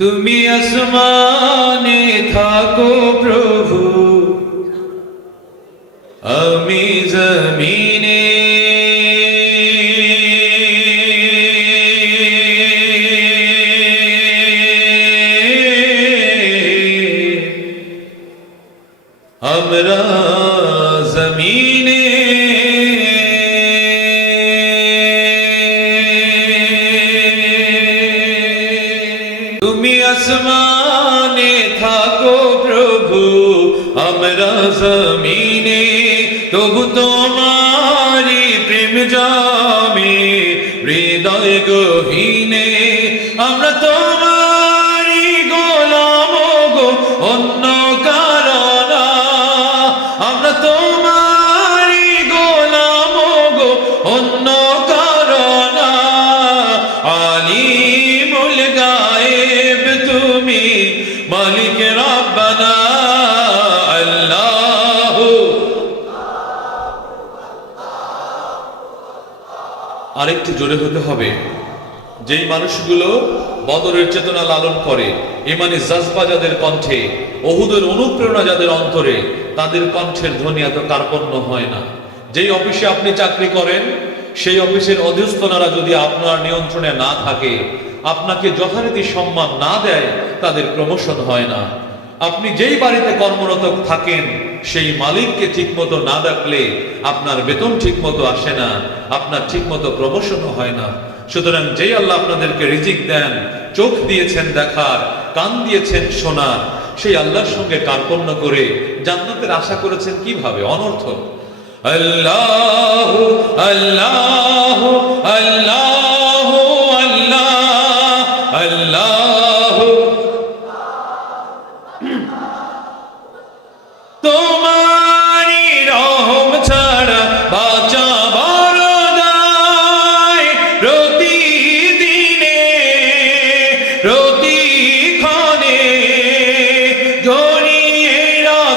তুমি আসমানে থাকো প্রভু আমি জমিনে জমিনে তবু তোমারি প্রেম জামে হৃদয় গহীনে আমরা তোমারি আরেকটু জোরে হতে হবে। যেই মানুষগুলো বদরের চেতনা লালন করে, ইমানি জাজবা যাদের কণ্ঠে, ওহুদের অনুপ্রেরণা যাদের অন্তরে, তাদের কণ্ঠের ধ্বনি এত কার্পণ্য হয় না। যেই অফিসে আপনি চাকরি করেন, সেই অফিসের অধীস্থনারা যদি আপনার নিয়ন্ত্রণে না থাকে, আপনাকে যথারীতি সম্মান না দেয়, তাদের প্রমোশন হয় না। আপনি যেই বাড়িতে কর্মরত থাকেন সেই মালিককে ঠিকমতো না ডাকলে আপনার বেতন ঠিকমতো আসে না, আপনার ঠিকমতো প্রমোশনও হয় না। সুতরাং যেই আল্লাহ আপনাদেরকে রিজিক দেন, চোখ দিয়েছেন দেখার, কান দিয়েছেন শোনার, সেই আল্লাহর সঙ্গে কার্পণ্য করে জান্নাতের আশা করেছেন কীভাবে? অনর্থক। আল্লাহ আল্লাহ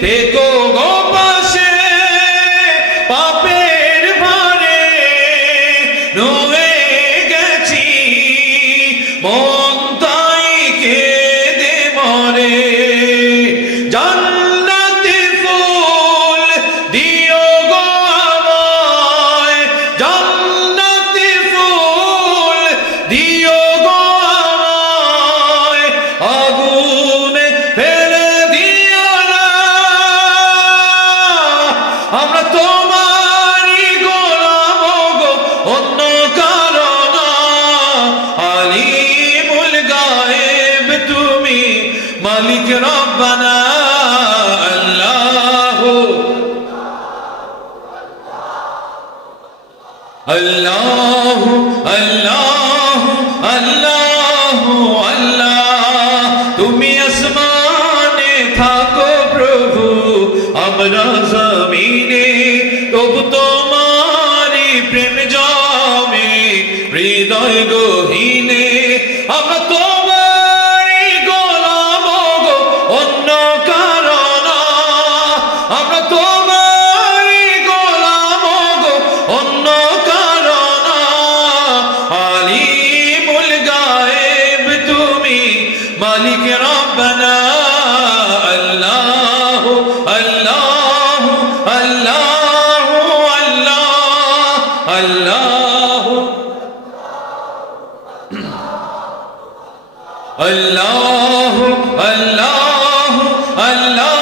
থেকো আল্লাহ আল্লাহ আল্লাহ আল্লাহ। তুমি আসমানে থাকো প্রভু, আমরা জমিনে। তবু তোমারি প্রেম জমে, হৃদয় গহীনে মালিক রব্বানা আল্লাহ আল্লাহ আল্লাহ আল্লাহ আল্লাহ আল্লাহ আল্লাহ আল্লাহ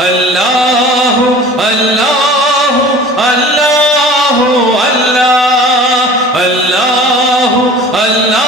আল্লাহ আল্লাহ আল্লাহ আল্লাহ আল্লাহ আল্লাহ